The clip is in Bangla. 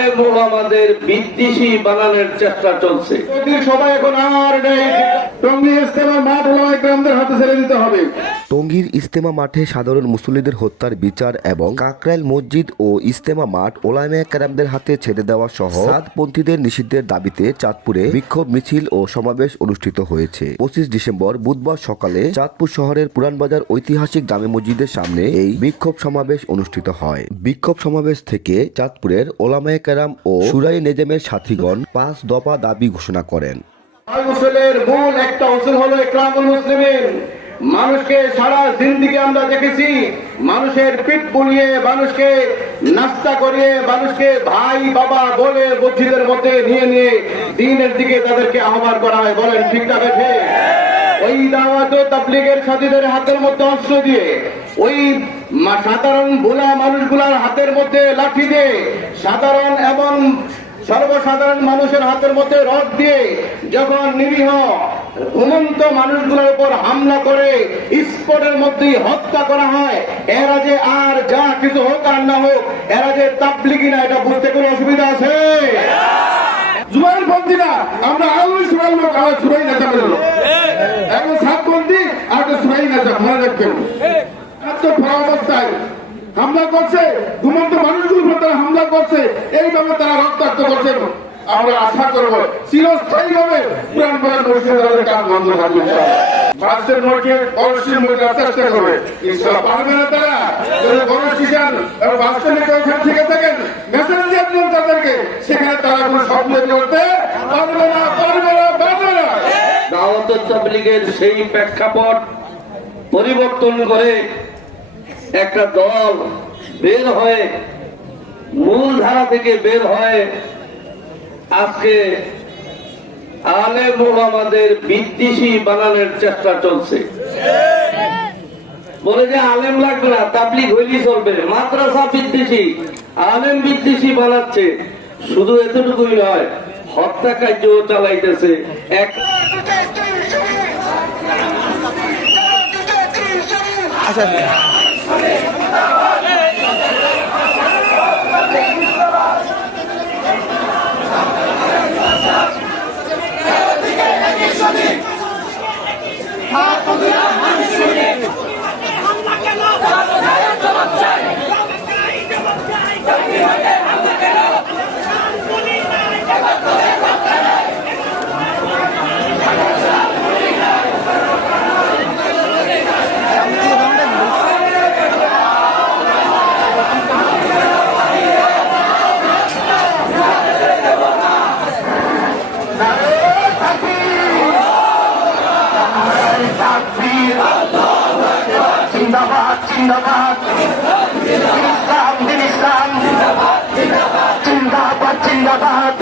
আলেম ওলামাদের বিদ্বেষী বানানোর চেষ্টা চলছে। সবাই এখন আর নেই। টঙ্গী ইস্তেমা মাঠ হলো গ্রামদের হাতে ছেড়ে দিতে হবে। টঙ্গীর ইস্তেমা মাঠে সাধারণ মুসল্লিদের হত্যার বিচার এবং কাকরাইল মসজিদ ও ইস্তেমা মাঠ ওলামে ক্যারামদের হাতে ছেড়ে দেওয়া সহ সাতপন্থীদের নিষিদ্ধের দাবিতে চাঁদপুরে বিক্ষোভ মিছিল ও সমাবেশ অনুষ্ঠিত হয়েছে। পঁচিশ ডিসেম্বর বুধবার সকালে চাঁদপুর শহরের পুরানবাজার ঐতিহাসিক জামে মসজিদের সামনে এই বিক্ষোভ সমাবেশ অনুষ্ঠিত হয়। বিক্ষোভ সমাবেশ থেকে চাঁদপুরের ওলামায়ে ক্যারাম ও সুরাই নেজেমের সাথীগণ পাঁচ দফা দাবি ঘোষণা করেন। মূল একটা হলো মানুষকে সারা জিন্দিগি আমরা দেখেছি। মানুষের পিঠ বুলিয়ে মানুষকে নাস্তা করিয়ে মানুষকে ভাই, বাবা বলে মসজিদের মধ্যে নিয়ে নিয়ে দিনের দিকে তাদেরকে আহ্বান করা হয়। বলেন, ঠিক না ওই দাওয়াত তাবলিগের সাথীদের হাতের মধ্যে অস্ত্র দিয়ে, ওই সাধারণ ভোলা মানুষগুলার হাতের মধ্যে লাঠি দিয়ে, সাধারণ এবং সর্বসাধারণ মানুষের হাতের মধ্যে রড দিয়ে যখন নিরীহ ঘুমন্ত মানুষগুলোর উপর হামলা করে স্পটের মধ্যেই হত্যা করা হয়, এরা যে আর যা কিছু হোক আর না হোক, এরা যে তাবলিগি না, এটা বুঝতে কোনো অসুবিধা আছে? জুয়ান বন্দি আমরা লোক সুরাই এখন সাত আর একটা সুরাই মনে রাখবেন। এত ভরা অবস্থায়। হামলা করছে, ঘুমন্ত মানুষগুলোর উপর তারা হামলা করছে, এইভাবে তারা রক্তাক্ত করছে। আমরা আশা করব চিরস্থায়ী ভাবে পুরান পুরান মুর্শিদাবাদের কাজ বন্ধ থাকবে। তাদেরকে, সেখানে তারা পারবে সেই প্রেক্ষাপট পরিবর্তন করে একটা দল বের হয়ে মূল ধারা থেকে বের হয়ে আজকে আলেম ওলামাদের বিদ্বেষী বানানোর চেষ্টা চলছে। বলে যে আলেম লাগবে না, তাবলিগ হইলি চলবে। মাদ্রাসা বিদ্বেষী, আলেম বিদ্বেষী বানাচ্ছে। শুধু এতটুকুই নয়, হত্যা কার্য চালাইতেছে। এক Hak Hak Hak Hak Hak Hak Hak Hak Hak Hak জিন্দাবাদ জিন্দাবাদ ইসলাম ইসলাম জিন্দাবাদ জিন্দাবাদ